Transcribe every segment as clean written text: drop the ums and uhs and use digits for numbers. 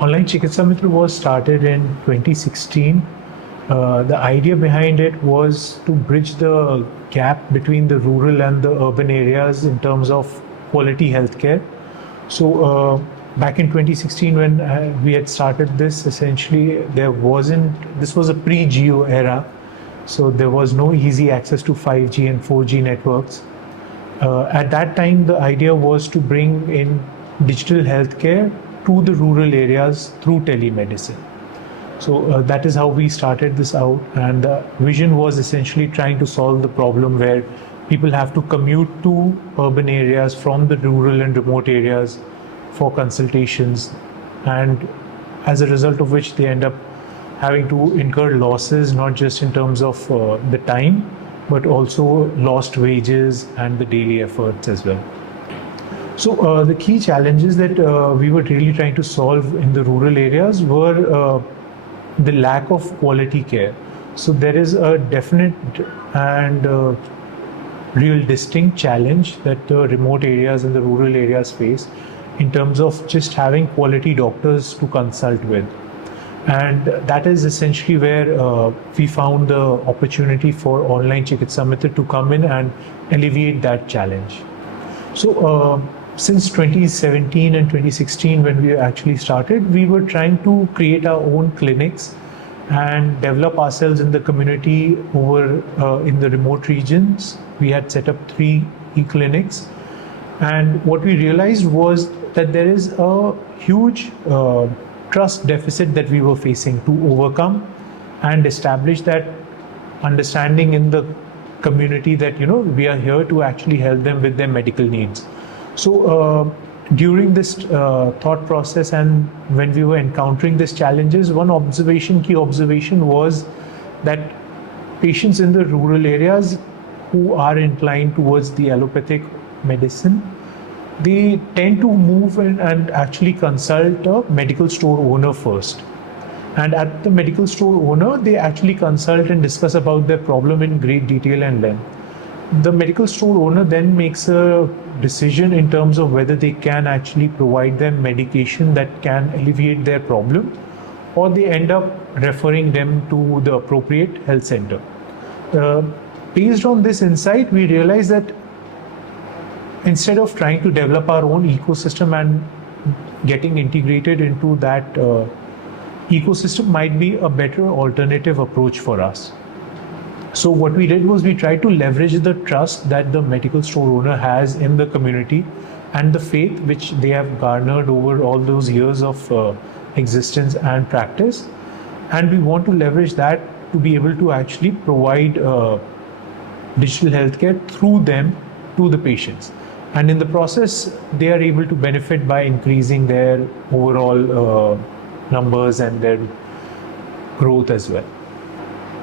Online Chikitsa Mitra was started in 2016. The idea behind it was to bridge the gap between the rural and the urban areas in terms of quality healthcare. So back in 2016, when we had started this, essentially this was a pre-Geo era. So there was no easy access to 5G and 4G networks. At that time, the idea was to bring in digital healthcare to the rural areas through telemedicine. So that is how we started this out, and the vision was essentially trying to solve the problem where people have to commute to urban areas from the rural and remote areas for consultations, and as a result of which they end up having to incur losses, not just in terms of the time, but also lost wages and the daily efforts as well. So the key challenges that we were really trying to solve in the rural areas were the lack of quality care. So there is a definite and real distinct challenge that the remote areas and the rural areas face in terms of just having quality doctors to consult with. And that is essentially where we found the opportunity for online Chikitsa Mitra to come in and alleviate that challenge. So since 2017 and 2016, when we actually started, we were trying to create our own clinics and develop ourselves in the community over in the remote regions. We had set up 3 e-clinics, and what we realized was that there is a huge trust deficit that we were facing to overcome and establish that understanding in the community that we are here to actually help them with their medical needs. So during this thought process, and when we were encountering these challenges, one key observation was that patients in the rural areas who are inclined towards the allopathic medicine, they tend to move in and actually consult a medical store owner first. And at the medical store owner, they actually consult and discuss about their problem in great detail and length. The medical store owner then makes a decision in terms of whether they can actually provide them medication that can alleviate their problem, or they end up referring them to the appropriate health center. Based on this insight, we realized that instead of trying to develop our own ecosystem and getting integrated into that ecosystem might be a better alternative approach for us. So what we did was we tried to leverage the trust that the medical store owner has in the community and the faith which they have garnered over all those years of existence and practice. And we want to leverage that to be able to actually provide digital healthcare through them to the patients. And in the process, they are able to benefit by increasing their overall numbers and their growth as well.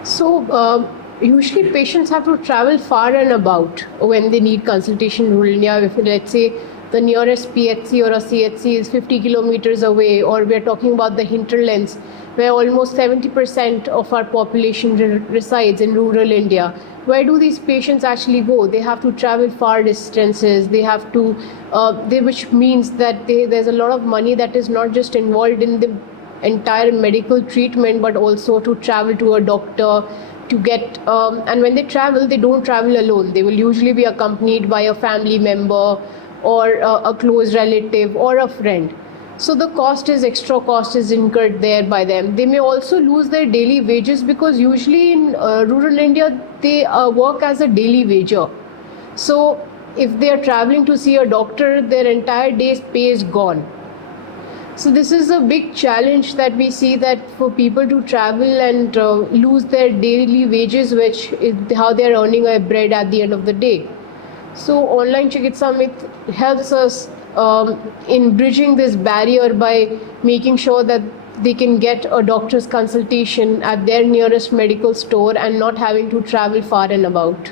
So usually patients have to travel far and about when they need consultation in rural India. If let's say the nearest PHC or a CHC is 50 kilometers away, or we're talking about the hinterlands where almost 70% of our population resides in rural India. Where do these patients actually go? They have to travel far distances. They have to, which means that there's a lot of money that is not just involved in the entire medical treatment, but also to travel to a doctor, to get, and when they travel, they don't travel alone. They will usually be accompanied by a family member or a close relative or a friend. So the extra cost is incurred there by them. They may also lose their daily wages, because usually in rural India, they work as a daily wager. So if they are traveling to see a doctor, their entire day's pay is gone. So this is a big challenge that we see, that for people to travel and lose their daily wages, which is how they are earning a bread at the end of the day. So online Chikitsa Mitra helps us in bridging this barrier by making sure that they can get a doctor's consultation at their nearest medical store and not having to travel far and about.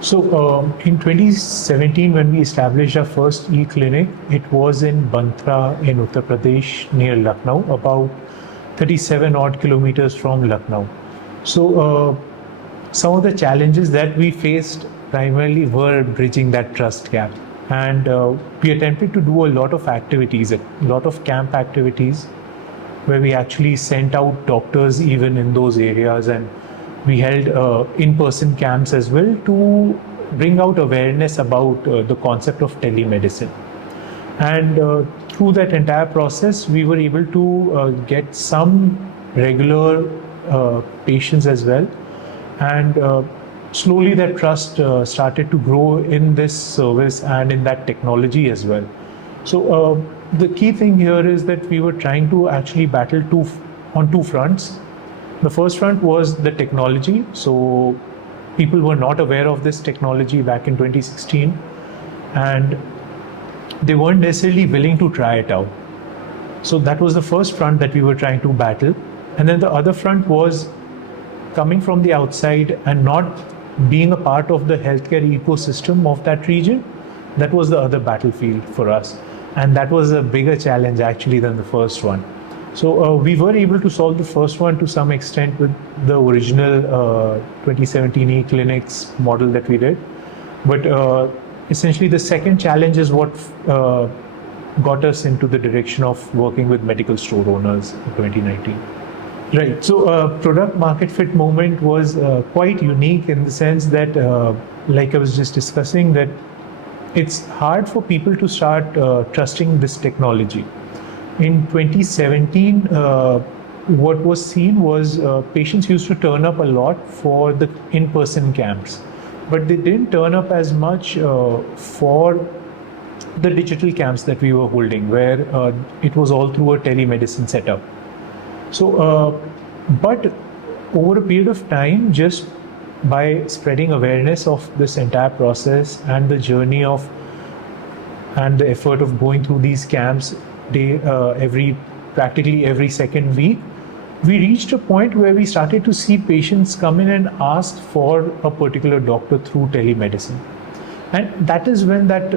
So in 2017, when we established our first e-clinic, it was in Bantra in Uttar Pradesh near Lucknow, about 37 odd kilometers from Lucknow. So some of the challenges that we faced primarily were bridging that trust gap. And we attempted to do a lot of activities, a lot of camp activities, where we actually sent out doctors even in those areas, and we held in-person camps as well to bring out awareness about the concept of telemedicine. And through that entire process, we were able to get some regular patients as well. And slowly that trust started to grow in this service and in that technology as well. So the key thing here is that we were trying to actually battle on two fronts. The first front was the technology. So people were not aware of this technology back in 2016, and they weren't necessarily willing to try it out. So that was the first front that we were trying to battle. And then the other front was coming from the outside and not being a part of the healthcare ecosystem of that region. That was the other battlefield for us. And that was a bigger challenge actually than the first one. So we were able to solve the first one to some extent with the original 2017 e-clinics model that we did. But essentially the second challenge is what got us into the direction of working with medical store owners in 2019. Right, so product market fit moment was quite unique in the sense that, like I was just discussing, that it's hard for people to start trusting this technology. In 2017, what was seen was patients used to turn up a lot for the in-person camps, but they didn't turn up as much for the digital camps that we were holding, where it was all through a telemedicine setup. So, but over a period of time, just by spreading awareness of this entire process and the journey of and the effort of going through these camps practically every second week, we reached a point where we started to see patients come in and ask for a particular doctor through telemedicine. And that is when that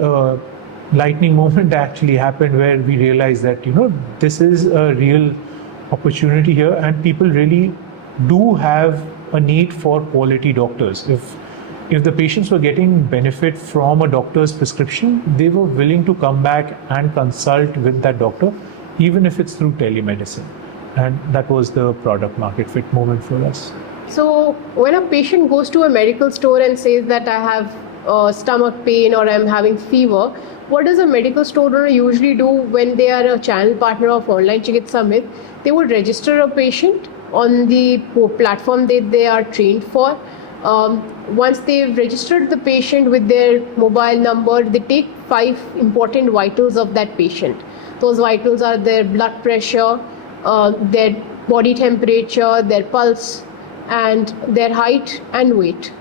lightning moment actually happened, where we realized that, this is a real opportunity here, and people really do have a need for quality doctors. If the patients were getting benefit from a doctor's prescription, they were willing to come back and consult with that doctor, even if it's through telemedicine. And that was the product market fit moment for us. So when a patient goes to a medical store and says that I have stomach pain or I'm having fever, what does a medical store owner usually do when they are a channel partner of online Chikitsa Mitra? They would register a patient on the platform that they are trained for. Once they've registered the patient with their mobile number, they take 5 important vitals of that patient. Those vitals are their blood pressure, their body temperature, their pulse, and their height and weight.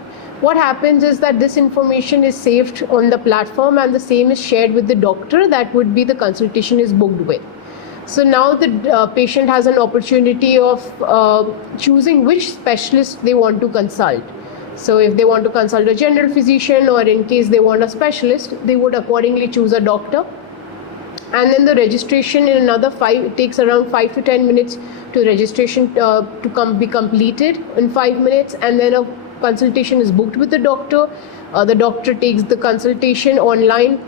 What happens is that this information is saved on the platform and the same is shared with the doctor that would be the consultation is booked with. So now the patient has an opportunity of choosing which specialist they want to consult. So if they want to consult a general physician, or in case they want a specialist, they would accordingly choose a doctor. And then the registration in another it takes around 5 to 10 minutes to registration be completed in 5 minutes, and then a consultation is booked with the doctor. The doctor takes the consultation online,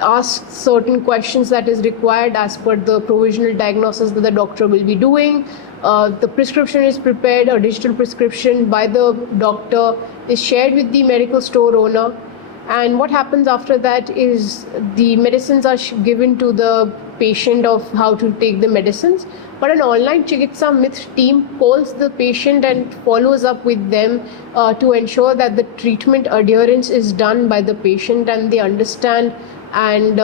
asks certain questions that is required as per the provisional diagnosis that the doctor will be doing. The prescription is prepared, a digital prescription by the doctor is shared with the medical store owner. And what happens after that is the medicines are given to the patient of how to take the medicines. But an online Chikitsa Mitra team calls the patient and follows up with them to ensure that the treatment adherence is done by the patient and they understand and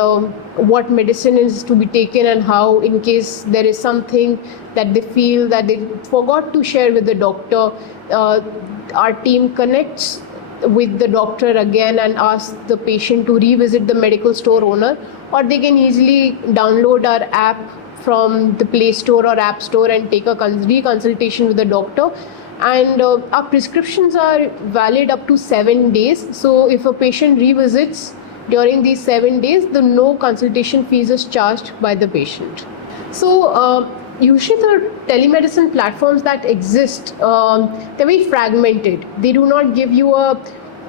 what medicine is to be taken, and how, in case there is something that they feel that they forgot to share with the doctor, our team connects with the doctor again and asks the patient to revisit the medical store owner, or they can easily download our app from the Play Store or App Store and take a reconsultation with the doctor. And our prescriptions are valid up to 7 days. So if a patient revisits during these 7 days, no consultation fees is charged by the patient. So usually the telemedicine platforms that exist, they're very fragmented. They do not give you a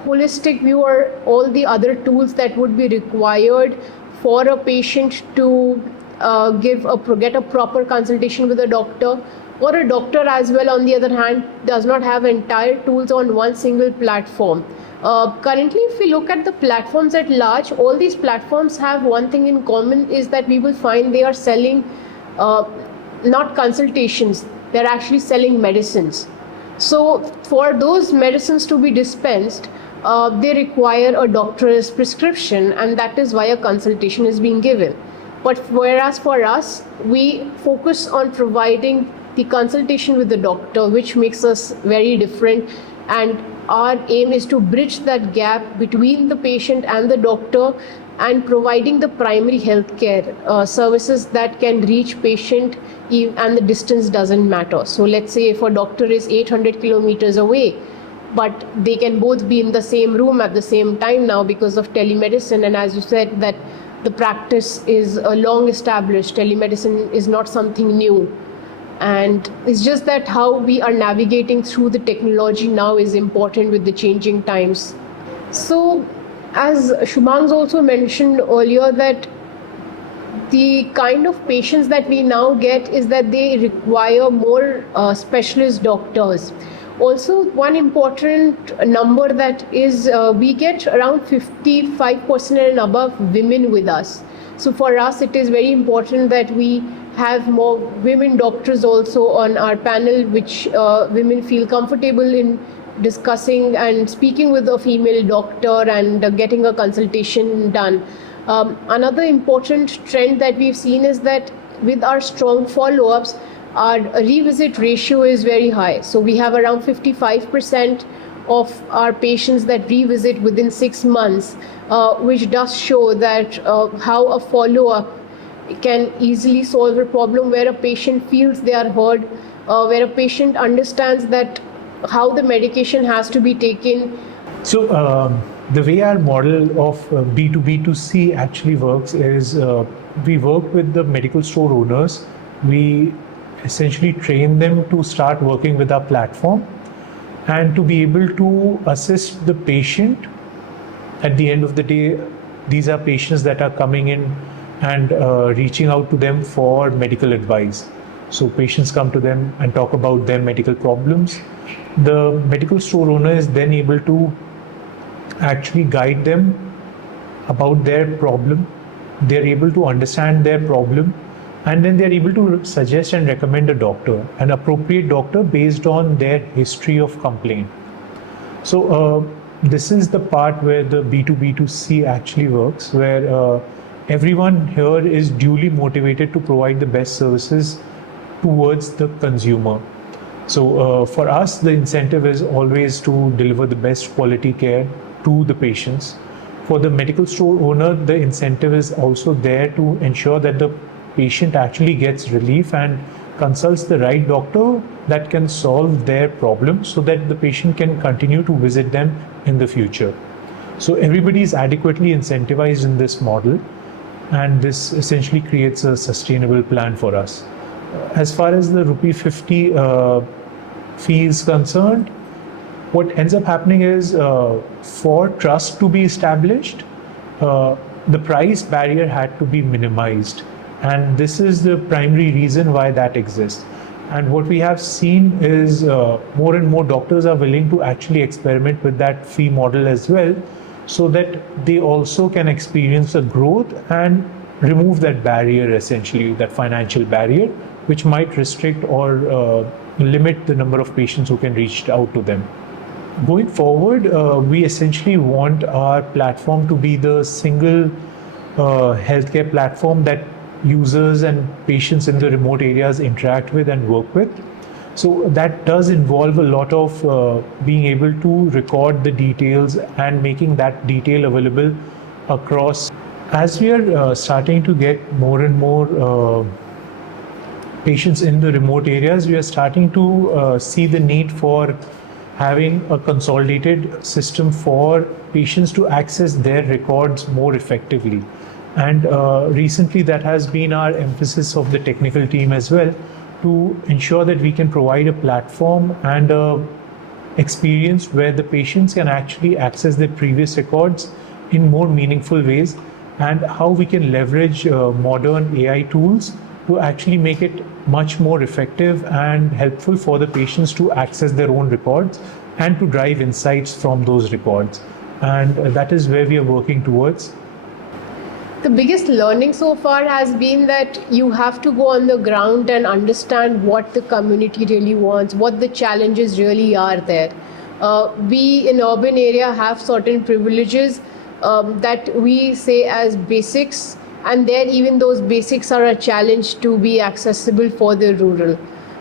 holistic view or all the other tools that would be required for a patient to get a proper consultation with a doctor, or a doctor as well, on the other hand, does not have entire tools on one single platform. Currently, if we look at the platforms at large, all these platforms have one thing in common, is that we will find they are selling not consultations, they're actually selling medicines. So for those medicines to be dispensed, they require a doctor's prescription, and that is why a consultation is being given. But whereas for us, we focus on providing the consultation with the doctor, which makes us very different, and our aim is to bridge that gap between the patient and the doctor, and providing the primary healthcare services that can reach patient and the distance doesn't matter. So let's say if a doctor is 800 kilometers away, but they can both be in the same room at the same time now because of telemedicine. And as you said, that the practice is long established. Telemedicine is not something new. And it's just that how we are navigating through the technology now is important with the changing times. So as Shubhang's also mentioned earlier, that the kind of patients that we now get is that they require more specialist doctors. Also, one important number that is we get around 55% and above women with us. So for us, it is very important that we have more women doctors also on our panel, which women feel comfortable in discussing and speaking with a female doctor and getting a consultation done. Another important trend that we've seen is that with our strong follow-ups, our revisit ratio is very high. So we have around 55% of our patients that revisit within 6 months, which does show that how a follow-up can easily solve a problem, where a patient feels they are heard, where a patient understands that how the medication has to be taken. So the way our model of B2B2C actually works is we work with the medical store owners. We essentially train them to start working with our platform and to be able to assist the patient. At the end of the day, these are patients that are coming in and reaching out to them for medical advice. So patients come to them and talk about their medical problems. The medical store owner is then able to actually guide them about their problem. They're able to understand their problem, and then they're able to suggest and recommend a doctor, an appropriate doctor based on their history of complaint. So this is the part where the B2B2C actually works, where everyone here is duly motivated to provide the best services towards the consumer. So for us, the incentive is always to deliver the best quality care to the patients. For the medical store owner, the incentive is also there to ensure that the patient actually gets relief and consults the right doctor that can solve their problem, so that the patient can continue to visit them in the future. So everybody is adequately incentivized in this model, and this essentially creates a sustainable plan for us. As far as the rupee 50 fee is concerned, what ends up happening is for trust to be established, the price barrier had to be minimized, and this is the primary reason why that exists. And what we have seen is more and more doctors are willing to actually experiment with that fee model as well, so that they also can experience a growth and remove that barrier, essentially that financial barrier, which might restrict or limit the number of patients who can reach out to them. Going forward, we essentially want our platform to be the single healthcare platform that users and patients in the remote areas interact with and work with. So that does involve a lot of being able to record the details and making that detail available across. As we are starting to get more and more patients in the remote areas, we are starting to see the need for having a consolidated system for patients to access their records more effectively. And recently that has been our emphasis of the technical team as well, to ensure that we can provide a platform and a experience where the patients can actually access their previous records in more meaningful ways, and how we can leverage modern AI tools to actually make it much more effective and helpful for the patients to access their own records and to drive insights from those records. And that is where we are working towards. The biggest learning so far has been that you have to go on the ground and understand what the community really wants, what the challenges really are there. We in urban area have certain privileges that we say as basics, and then even those basics are a challenge to be accessible for the rural.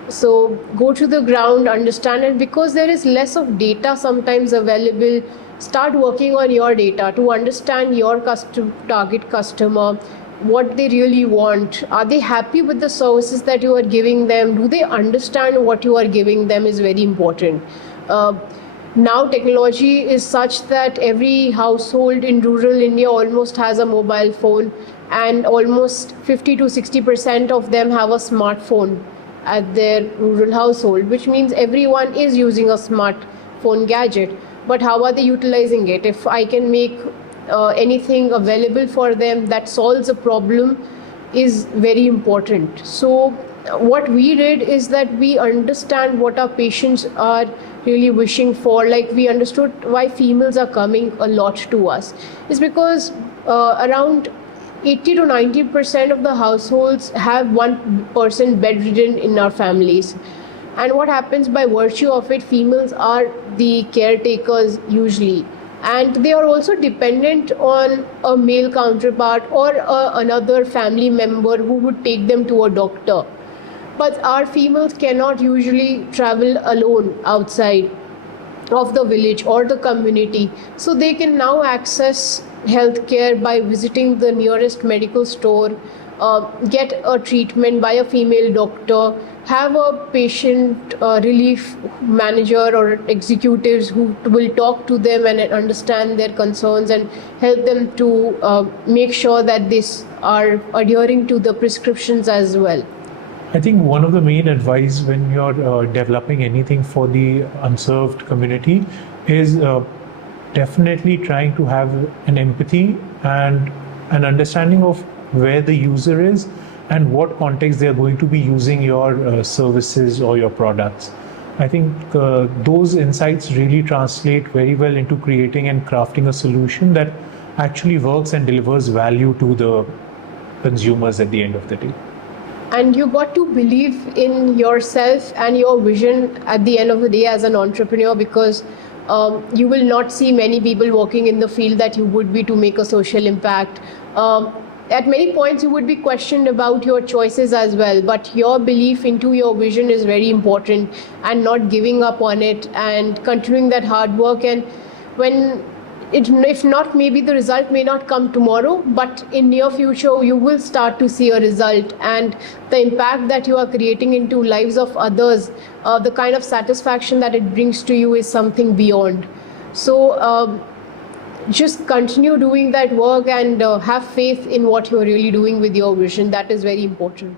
So go to the ground, understand it, because there is less of data sometimes available. Start working on your data to understand your target customer, what they really want. Are they happy with the services that you are giving them? Do they understand what you are giving them is very important. Now technology is such that every household in rural India almost has a mobile phone, and almost 50 to 60% of them have a smartphone at their rural household, which means everyone is using a smartphone gadget. But how are they utilizing it? If I can make anything available for them that solves a problem is very important. So what we did is that we understand what our patients are really wishing for. Like, we understood why females are coming a lot to us. It's because around 80 to 90% of the households have one person bedridden in our families. And what happens by virtue of it, females are the caretakers usually. And they are also dependent on a male counterpart or another family member who would take them to a doctor. But our females cannot usually travel alone outside of the village or the community. So they can now access healthcare by visiting the nearest medical store, get a treatment by a female doctor, have a patient relief manager or executives who will talk to them and understand their concerns and help them to make sure that they are adhering to the prescriptions as well. I think one of the main advice when you're developing anything for the unserved community is definitely trying to have an empathy and an understanding of where the user is and what context they are going to be using your services or your products. I think those insights really translate very well into creating and crafting a solution that actually works and delivers value to the consumers at the end of the day. And you got to believe in yourself and your vision at the end of the day as an entrepreneur, because you will not see many people working in the field that you would be to make a social impact. At many points you would be questioned about your choices as well, but your belief into your vision is very important, and not giving up on it and continuing that hard work. And when if not, maybe the result may not come tomorrow, but in near future you will start to see a result, and the impact that you are creating into lives of others, the kind of satisfaction that it brings to you is something beyond. So just continue doing that work and have faith in what you're really doing with your vision. That is very important.